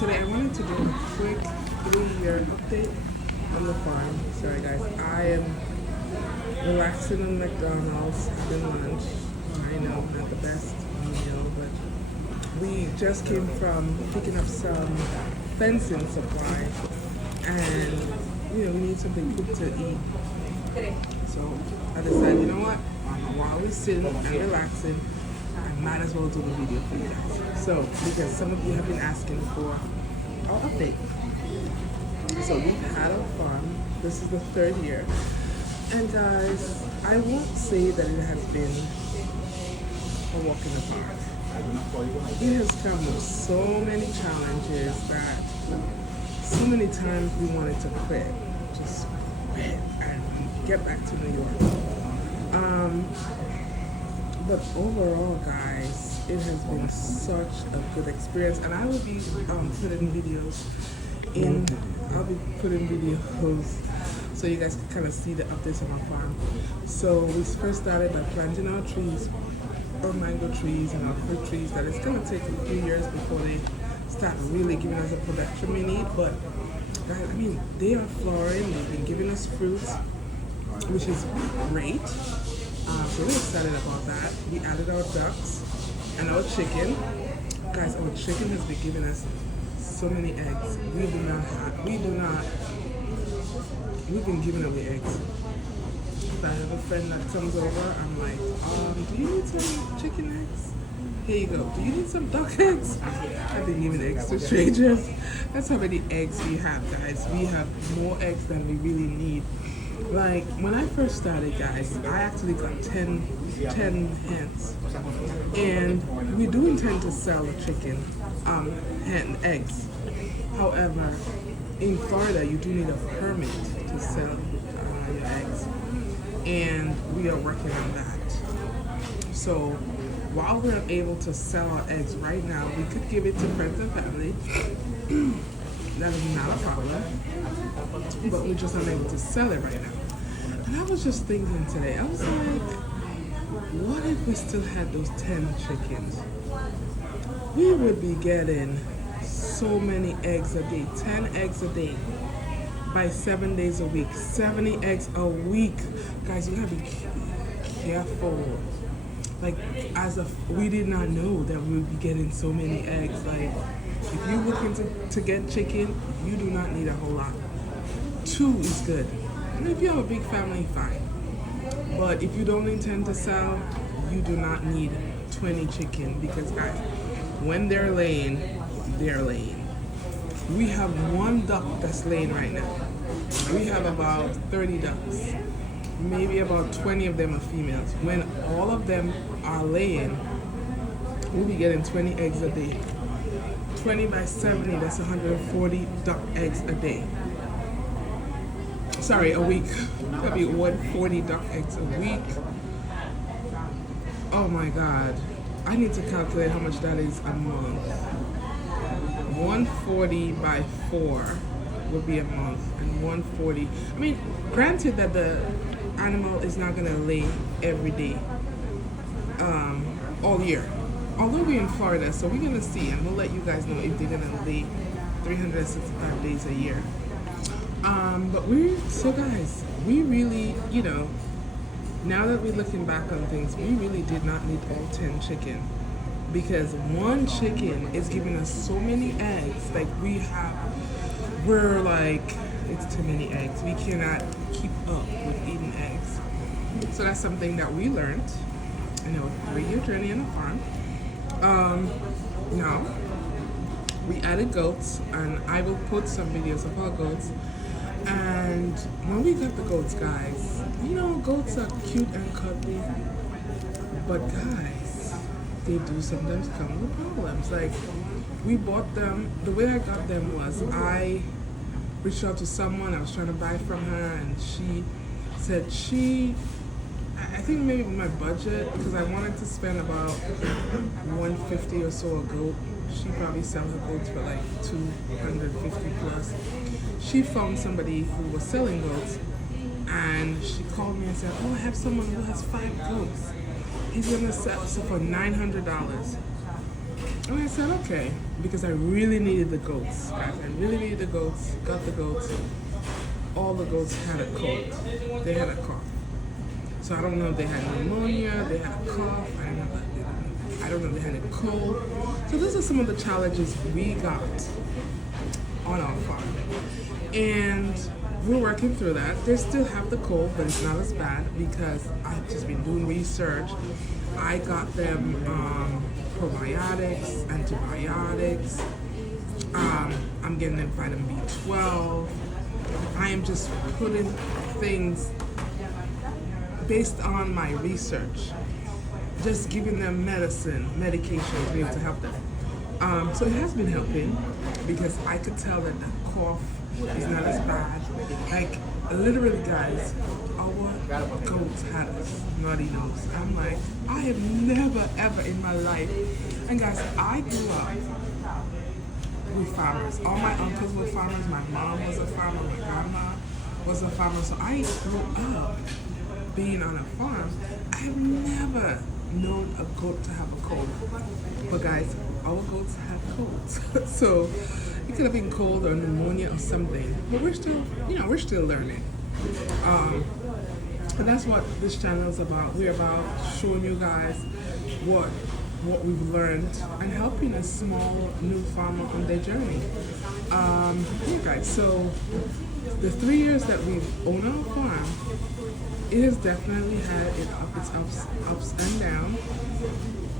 today I wanted to do a quick 3-year update on the farm. Sorry guys, I am relaxing on McDonald's, having lunch. I know, not the best meal, but we just came from picking up some fencing supply, and we need something quick to eat. So I decided, you know what? While we're sitting and relaxing, I might as well do the video for you guys. So, because some of you have been asking for our update. So we've had our farm. This is the 3rd year. And guys, I won't say that it has been a walk in the park. It has come with so many challenges that so many times we wanted to quit. Just quit and get back to New York. But overall, guys, it has been such a good experience, and I will be putting videos in. I'll be putting videos so you guys can kind of see the updates on our farm. So we first started by planting our trees, our mango trees and our fruit trees. That it's going to take a few years before they start really giving us the production we need. But guys, I mean, they are flowering. They've been giving us fruits, which is great. So we're excited about that. We added our ducks and our chicken. Guys, our chicken has been giving us so many eggs. We've been giving away eggs. If I have a friend that comes over, I'm like, do you need some chicken eggs? Here you go. Do you need some duck eggs? I've been giving eggs to strangers. That's how many eggs we have, guys. We have more eggs than we really need. Like, when I first started, guys, I actually got 10 hens. And we do intend to sell the chicken, hen eggs. However, in Florida, you do need a permit to sell your eggs. And we are working on that. So, while we're able to sell our eggs right now, we could give it to friends and family. That is not a problem. But we're just unable to sell it right now. And I was just thinking today, I was like, what if we still had those 10 chickens? We would be getting so many eggs a day, 10 eggs a day by 7 days a week, 70 eggs a week. Guys, you gotta be careful. Like, we did not know that we would be getting so many eggs. Like, if you're looking to get chicken, you do not need a whole lot. 2 is good. And if you have a big family, fine. But if you don't intend to sell, you do not need 20 chicken, because guys, when they're laying, they're laying. We have 1 duck that's laying right now. We have about 30 ducks. Maybe about 20 of them are females. When all of them are laying, we'll be getting 20 eggs a day. 20 by 70, that's 140 duck eggs a day. Sorry, a week. That'd be 140 duck eggs a week. Oh my God. I need to calculate how much that is a month. 140 by 4 would be a month, and 140. I mean, granted that the animal is not gonna lay every day, all year. Although we're in Florida, so we're gonna see, and we'll let you guys know if they're gonna lay 365 days a year. But so guys, we really, now that we're looking back on things, we really did not need all 10 chicken, because 1 chicken is giving us so many eggs. Like, we're like, it's too many eggs. We cannot keep up with eating eggs. So that's something that we learned in our 3-year journey on the farm. Now, we added goats, and I will put some videos of our goats. And when we got the goats, guys, goats are cute and cuddly, but guys, they do sometimes come with problems. Like, we bought them, the way I got them was I reached out to someone I was trying to buy from her, and she said I think maybe my budget, because I wanted to spend about $150 or so a goat. She probably sells her goats for like $250 plus. She found somebody who was selling goats, and she called me and said, "Oh, I have someone who has 5 goats. He's gonna sell for $900." And I said, okay, because I really needed the goats, guys. I really needed the goats, got the goats. All the goats had a cold. They had a cough. So I don't know if they had pneumonia, they had a cough, I don't know if they had a cold. So those are some of the challenges we got on our farm. And we're working through that. They still have the cold, but it's not as bad because I've just been doing research. I got them probiotics, antibiotics. I'm getting them vitamin B12. I am just putting things based on my research, just giving them medication to be able to help them. So it has been helping because I could tell that the cough is not as bad. Like, literally, guys, our goats had a snotty nose. I'm like, I have never, ever in my life. And guys, I grew up with farmers. All my uncles were farmers. My mom was a farmer. My grandma was a farmer. So I grew up being on a farm. I have never known a goat to have a cold. But guys, our goats have colds. So it could have been cold or pneumonia or something. But we're still learning. And that's what this channel is about. We're about showing you guys what we've learned and helping a small new farmer on their journey. Yeah, guys, so the 3 years that we've owned our farm, it has definitely had its ups and downs.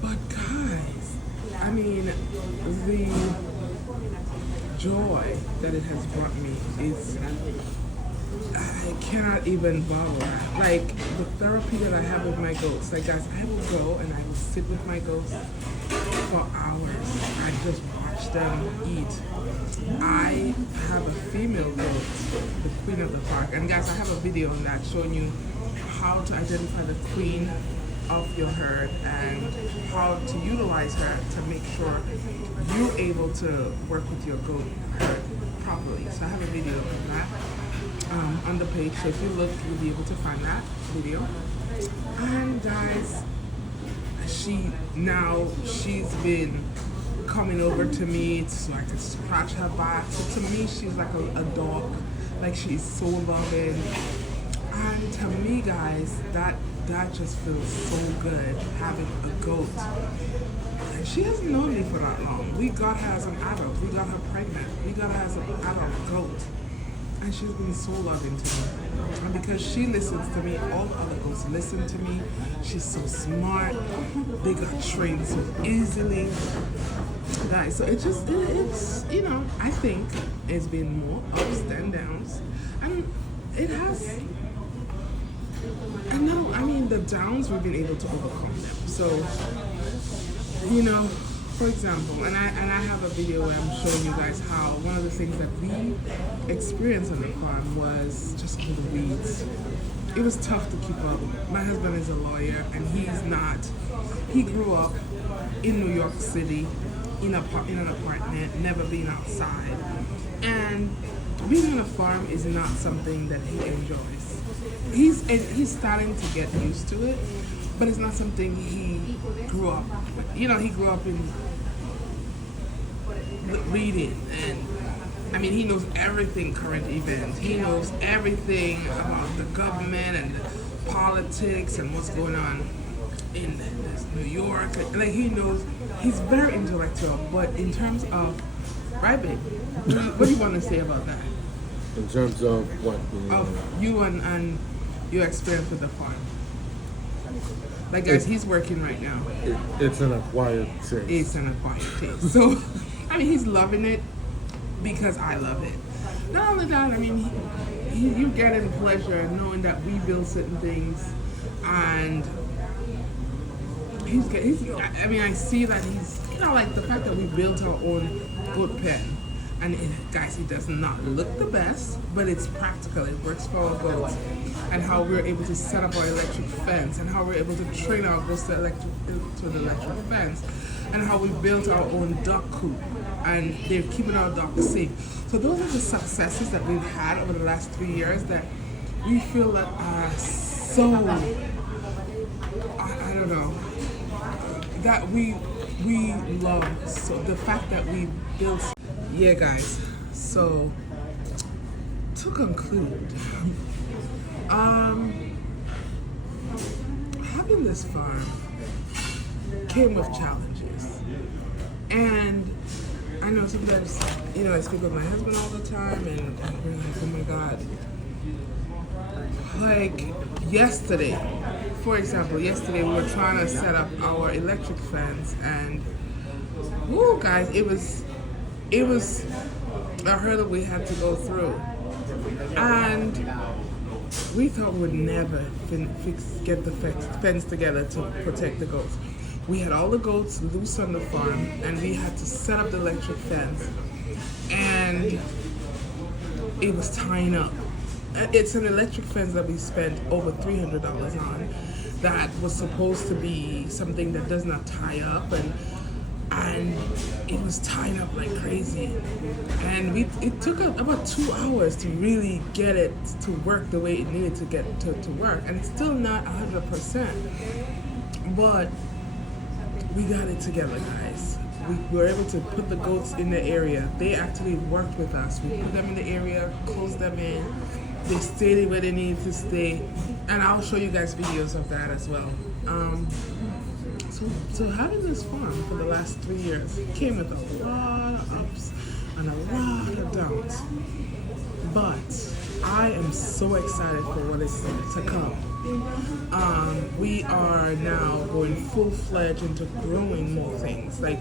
But guys, I mean, the joy that it has brought me is, I cannot even bottle. Like, the therapy that I have with my goats. Like, guys, I will go and I will sit with my goats for hours and just watch them eat. I have a female goat, the queen of the park. And guys, I have a video on that showing you how to identify the queen of your herd and how to utilize her to make sure you're able to work with your goat herd properly. So I have a video of that on the page. So if you look, you'll be able to find that video. And guys, she's been coming over to me so I can scratch her back. So to me, she's like a dog. Like, she's so loving. And to me, guys, that just feels so good, having a goat. And she hasn't known me for that long. We got her as an adult. We got her pregnant. We got her as an adult goat. And she's been so loving to me. And because she listens to me, all the other goats listen to me. She's so smart. They got trained so easily. Guys, so it's I think it's been more ups than downs. And it has. And no, I mean, the downs, we've been able to overcome them. So, for example, and I have a video where I'm showing you guys how one of the things that we experienced on the farm was just all the weeds. It was tough to keep up. My husband is a lawyer, and he grew up in New York City, in an apartment, never been outside. And being on a farm is not something that he enjoys. He's starting to get used to it, but it's not something he grew up. He grew up in reading, and I mean, he knows everything current events. He knows everything about the government and the politics and what's going on in New York. Like, he knows. He's very intellectual, but in terms of, right, babe? What do you want to say about that? In terms of what? Of you and your experience with the farm. Like, guys, he's working right now. It's an acquired taste. It's an acquired taste. So, I mean, he's loving it because I love it. Not only that, I mean, you get in pleasure knowing that we build certain things, and I see that he's, like the fact that we built our own goat pen. And guys, it does not look the best, but it's practical. It works for our goats. And how we're able to set up our electric fence, and how we're able to train our goats to the electric fence, and how we built our own duck coop, and they're keeping our ducks safe. So those are the successes that we've had over the last 3 years that we feel that are so, I don't know, that we we love so the fact that we built. Yeah, guys. So to conclude, having this farm came with challenges, and I know sometimes, I speak with my husband all the time, and we're like, oh my God. Like yesterday, for example, yesterday we were trying to set up our electric fans, and whoa, guys, it was a hurdle we had to go through, and we thought we'd never get the fence together to protect the goats. We had all the goats loose on the farm, and we had to set up the electric fence, and it was tying up. It's an electric fence that we spent over $300 on. That was supposed to be something that does not tie up, and it was tied up like crazy. And it took about 2 hours to really get it to work the way it needed to get to work, and it's still not 100%. But we got it together, guys. We were able to put the goats in the area. They actually worked with us. We put them in the area, closed them in. They stayed where they needed to stay, and I'll show you guys videos of that as well. So having this farm for the last 3 years came with a lot of ups and a lot of downs. But I am so excited for what is to come. We are now going full-fledged into growing more things. Like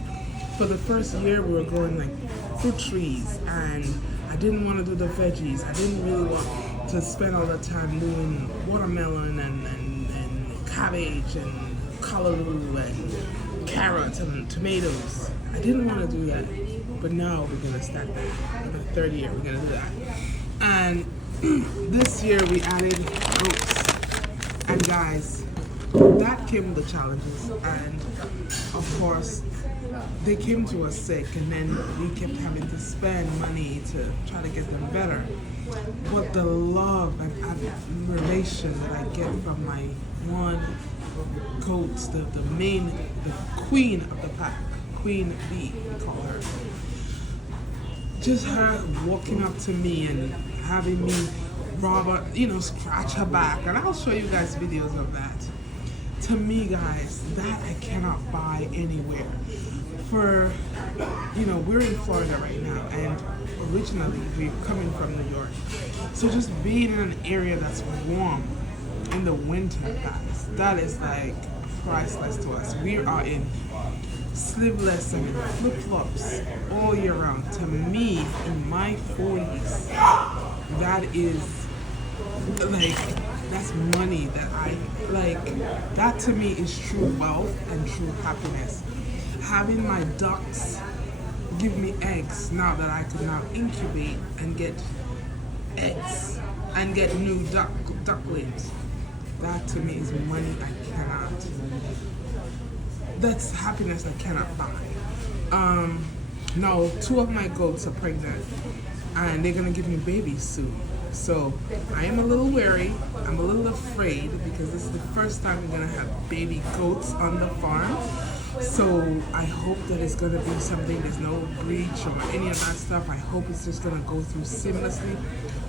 for the first year, we were growing like fruit trees, and I didn't want to do the veggies. I didn't really want to spend all the time doing watermelon and cabbage and callaloo and carrots and tomatoes. I didn't want to do that, but now we're gonna start that. In the third year, we're gonna do that. And this year we added goats. And guys, that came with the challenges. And of course, they came to us sick, and then we kept having to spend money to try to get them better. But the love and admiration that I get from my one goat, the queen of the pack, Queen Bee, we call her. Just her walking up to me and having me rub her, scratch her back, and I'll show you guys videos of that. To me, guys, that I cannot buy anywhere. We're in Florida right now, and originally we're coming from New York. So just being in an area that's warm in the winter, guys, that is like priceless to us. We are in sleeveless and flip-flops all year round. To me, in my 40s, that is like, that's money that I like. That to me is true wealth and true happiness. Having my ducks give me eggs now that I can now incubate and get eggs and get new ducklings. That to me is money I cannot. That's happiness I cannot buy. Now 2 of my goats are pregnant, and they're gonna give me babies soon. So I am a little wary. I'm a little afraid because this is the first time we're gonna have baby goats on the farm. So I hope that it's gonna be something, there's no breach or any of that stuff. I hope it's just gonna go through seamlessly.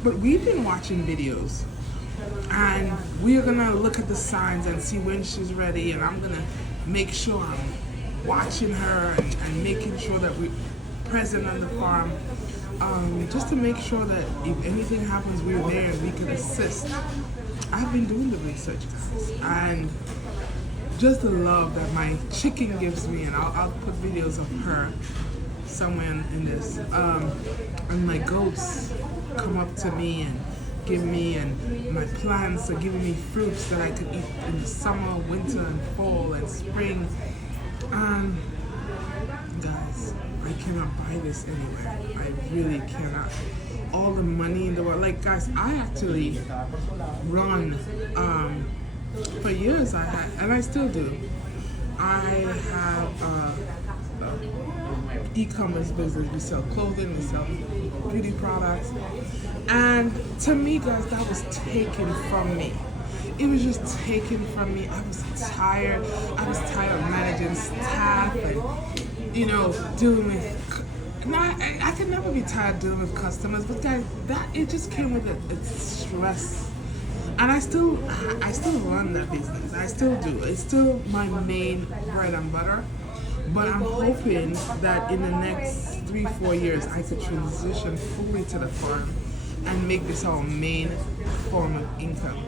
But we've been watching videos, and we are gonna look at the signs and see when she's ready, and I'm gonna make sure I'm watching her and making sure that we're present on the farm, just to make sure that if anything happens, we're there and we can assist. I've been doing the research, guys, and just the love that my chicken gives me, and I'll put videos of her somewhere in this, and my goats come up to me and give me, and my plants are giving me fruits that I could eat in the summer, winter, and fall, and spring. Guys, I cannot buy this anywhere. I really cannot. All the money in the world. Like, guys, I actually run, for years I had, and I still do. I have e-commerce business. We sell clothing, we sell beauty products. And to me, guys, that was taken from me. it was just taken from me. I was tired. I was tired of managing staff and, dealing with. No, I could never be tired dealing with customers, but guys, that it just came with a stress. And I still run that business. I still do. It's still my main bread and butter. But I'm hoping that in the next 3-4 years, I could transition fully to the farm and make this our main form of income.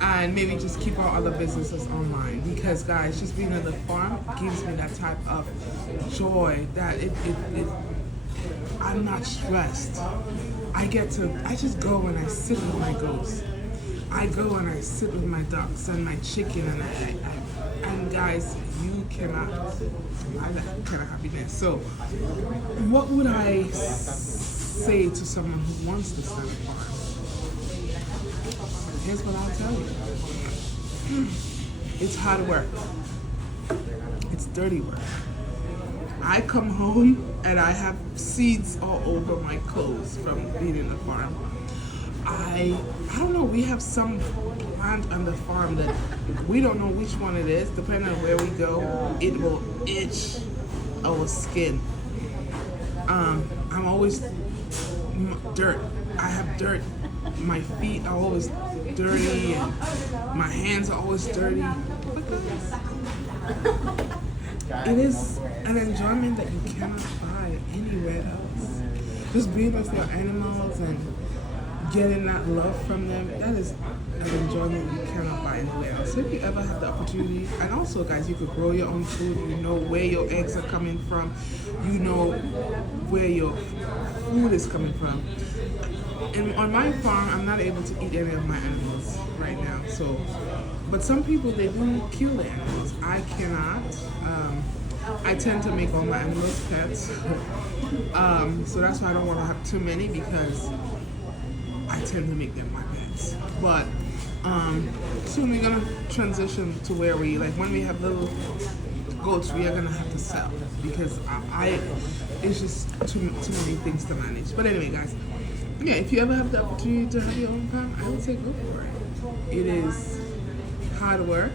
And maybe just keep our other businesses online. Because guys, just being on the farm gives me that type of joy that I'm not stressed. I just go and I sit with my goats. I go and I sit with my ducks and my chicken and guys, you cannot buy that kind of happiness. So what would I say to someone who wants to start a farm? Here's what I'll tell you. It's hard work. It's dirty work. I come home and I have seeds all over my clothes from being in the farm. I don't know, we have some plant on the farm that we don't know which one it is. Depending on where we go, it will itch our skin. I'm always dirt. I have dirt. My feet are always dirty and my hands are always dirty. It is an enjoyment that you cannot find anywhere else. Just being with your animals and getting that love from them, that is an enjoyment you cannot find anywhere else. So if you ever have the opportunity, and also guys, you could grow your own food, you know where your eggs are coming from, you know where your food is coming from. And on my farm, I'm not able to eat any of my animals right now. So, but some people, they do kill the animals. I cannot. I tend to make all my animals pets. So that's why I don't want to have too many, because I tend to make them my pets. But soon we're gonna transition to where when we have little goats, we are gonna have to sell, because it's just too many things to manage. But anyway, guys, yeah, if you ever have the opportunity to have your own farm, I would say go for it. It is hard work,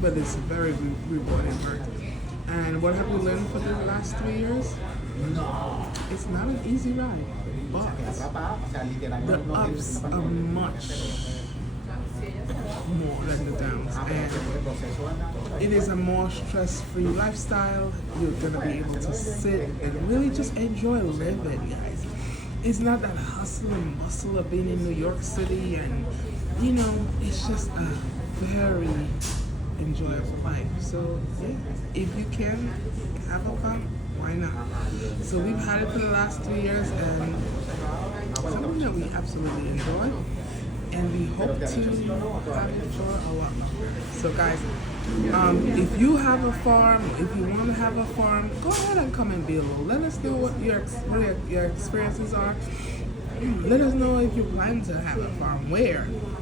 but it's very rewarding work. And what have we learned for the last 3 years? It's not an easy ride, but the ups are much more than the downs. And it is a more stress-free lifestyle. You're going to be able to sit and really just enjoy living, guys. It's not that hustle and bustle of being in New York City, and it's just a very enjoyable life. So yeah, if you can have a farm, why not? So we've had it for the last 3 years, and something that we absolutely enjoy, and we hope to have it for a lot longer. So guys, if you have a farm, if you want to have a farm, go ahead and comment below. Let us know what your experiences are. Let us know if you plan to have a farm,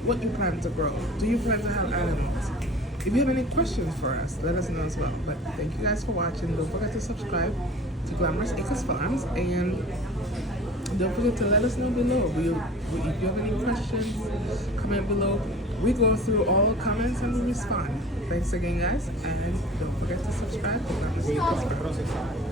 what you plan to grow. Do you plan to have animals? If you have any questions for us, let us know as well. But thank you guys for watching. Don't forget to subscribe to Glamorous Acres Farms, and don't forget to let us know below. If you have any questions, comment below. We go through all comments and we respond. Thanks again, guys, and don't forget to subscribe to Glamorous Acres Farms.